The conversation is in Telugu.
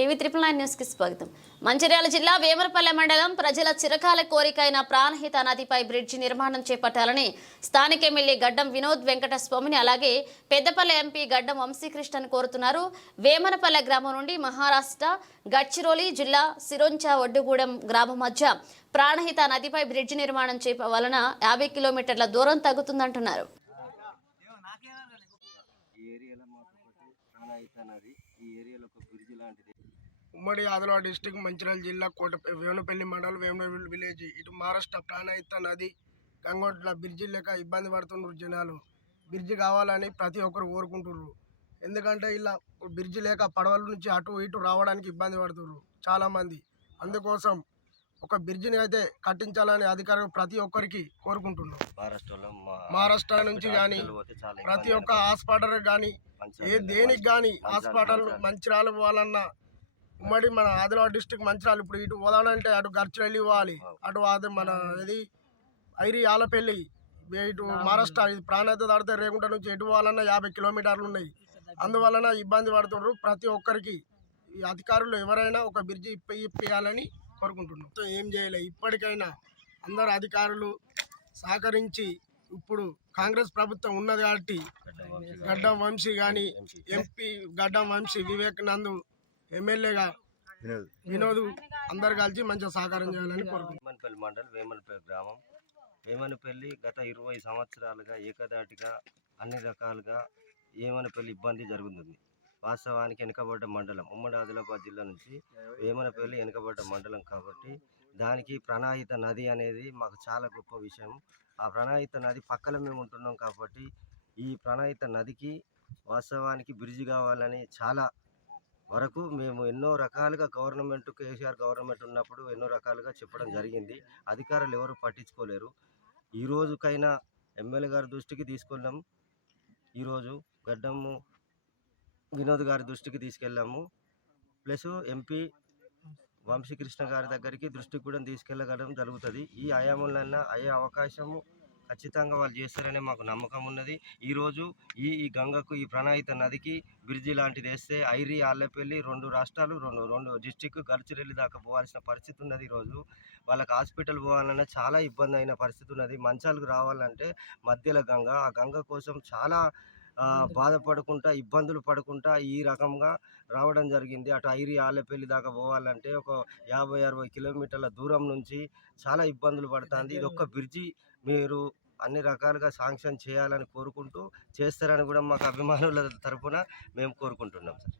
టీవీ త్రిపుల్ నైన్ న్యూస్కి స్వాగతం. మంచిర్యాల జిల్లా వేమరపల్లె మండలం ప్రజల చిరకాల కోరికైన ప్రాణహిత నదిపై బ్రిడ్జి నిర్మాణం చేపట్టాలని స్థానిక ఎమ్మెల్యే గడ్డం వినోద్ వెంకట స్వామిని అలాగే పెద్దపల్లె ఎంపీ గడ్డం వంశీకృష్ణన్ కోరుతున్నారు. వేమరపల్లె గ్రామం నుండి మహారాష్ట్ర గడ్చిరోలి జిల్లా సిరోంచా ఒడ్డుగూడెం గ్రామం మధ్య ప్రాణహిత నదిపై బ్రిడ్జి నిర్మాణం చేప వలన యాభై కిలోమీటర్ల దూరం తగ్గుతుందంటున్నారు ఈ ఏరియాలో మాకు ప్రాణాయిత ఈ ఏరియాలో ఒక బ్రిడ్జ్ లాంటిది. ఉమ్మడి ఆదిలాబాద్ డిస్టిక్ మంచిర్యాల జిల్లా కోట వేమనపల్లి మండలం వేమనపల్లి విలేజ్. ఇటు మహారాష్ట్ర ప్రాణహిత నది గంగోట్ల బ్రిడ్జి లేక ఇబ్బంది పడుతున్నారు జనాలు. బ్రిడ్జి కావాలని ప్రతి ఒక్కరు కోరుకుంటున్నారు ఎందుకంటే ఇలా బ్రిడ్జి లేక పడవల నుంచి అటు ఇటు రావడానికి ఇబ్బంది పడుతున్నారు చాలామంది. అందుకోసం ఒక బ్రిడ్జిని అయితే కట్టించాలని అధికారులు ప్రతి ఒక్కరికి కోరుకుంటున్నాం మహారాష్ట్రలో మా- మహారాష్ట్ర నుంచి కానీ ప్రతి ఒక్క హాస్పిటల్ కానీ ఏ దేనికి కానీ హాస్పిటల్. మంచిర్యాల పోవాలన్నా ఉమ్మడి మన ఆదిలాబాద్ డిస్టిక్ మంచిర్యాల ఇప్పుడు ఇటు పోదామంటే అటు గర్చిరెల్లి పోవాలి. అటు అదే మన ఇది ఐరి ఆలపల్లి. ఇటు మహారాష్ట్ర ఇది ప్రాణాయత దాడితే రేగుంట నుంచి ఎటు పోవాలన్నా యాభై కిలోమీటర్లు ఉన్నాయి. అందువలన ఇబ్బంది పడుతున్నారు ప్రతి ఒక్కరికి. ఈ అధికారులు ఎవరైనా ఒక బ్రిడ్జి ఇప్పి ఇప్పియాలని కోరుకుంటున్నాం. ఏం చేయలే. ఇప్పటికైనా అందరు అధికారులు సహకరించి ఇప్పుడు కాంగ్రెస్ ప్రభుత్వం ఉన్నది కాబట్టి గడ్డం వంశీ కానీ ఎంపీ గడ్డం వంశీ వివేక్ నందు ఎమ్మెల్యేగా వినోద్. అందరు కలిసి మంచిగా సహకారం చేయాలని కోరుకుంటున్నాం. వేమనపల్లి మండలం వేమనపల్లి గ్రామం. వేమనపల్లి గత ఇరవై సంవత్సరాలుగా ఏకదాటిగా అన్ని రకాలుగా వేమనపల్లి ఇబ్బంది జరుగుతుంది. వాస్తవానికి వెనుకబడ్డ మండలం ఉమ్మడి ఆదిలాబాద్ జిల్లా నుంచి వేమనపల్లి వెనుకబడ్డ మండలం కాబట్టి దానికి ప్రణాహిత నది అనేది మాకు చాలా గొప్ప విషయం. ఆ ప్రణాహిత నది పక్కన మేము ఉంటున్నాం కాబట్టి ఈ ప్రణాహిత నదికి వాస్తవానికి బ్రిడ్జి కావాలని చాలా వరకు మేము ఎన్నో రకాలుగా గవర్నమెంట్ కేసీఆర్ గవర్నమెంట్ ఉన్నప్పుడు ఎన్నో రకాలుగా చెప్పడం జరిగింది. అధికారులు ఎవరు పట్టించుకోలేరు. ఈ రోజుకైనా ఎమ్మెల్యే గారి దృష్టికి తీసుకెళ్ళాం. ఈరోజు గడ్డము వినోద్ గారి దృష్టికి తీసుకెళ్ళాము. ప్లస్ ఎంపీ వంశీకృష్ణ గారి దగ్గరికి దృష్టికి కూడా తీసుకెళ్ళగడం జరుగుతుంది. ఈ ఆయామంలో అయ్యే అవకాశము ఖచ్చితంగా వాళ్ళు చేస్తారనే మాకు నమ్మకం ఉన్నది. ఈరోజు ఈ ఈ గంగకు ఈ ప్రణాయిత నదికి బ్రిడ్జి లాంటిది వేస్తే ఐరి ఆళ్ళపల్లి రెండు రాష్ట్రాలు రెండు రెండు డిస్టిక్ గడిచిరెల్లి దాకా పోవాల్సిన పరిస్థితి ఉన్నది ఈరోజు వాళ్ళకి హాస్పిటల్ పోవాలన్నా చాలా ఇబ్బంది అయిన పరిస్థితి ఉన్నది. మంచాలకు రావాలంటే మధ్యలో గంగ. ఆ గంగ కోసం చాలా ఆ, బాధపడుకుంటా ఇబ్బందులు పడుకుంటా ఈ రకంగా రావడం జరిగింది. అటు ఐరి ఆలపల్లి దాకా పోవాలంటే ఒక యాభై అరవై కిలోమీటర్ల దూరం నుంచి చాలా ఇబ్బందులు పడుతుంది. ఇది ఒక్క బ్రిడ్జి మీరు అన్ని రకాలుగా శాంక్షన్ చేయాలని కోరుకుంటూ చేస్తారని కూడా మాకు అభిమానుల తరపున మేము కోరుకుంటున్నాం సార్.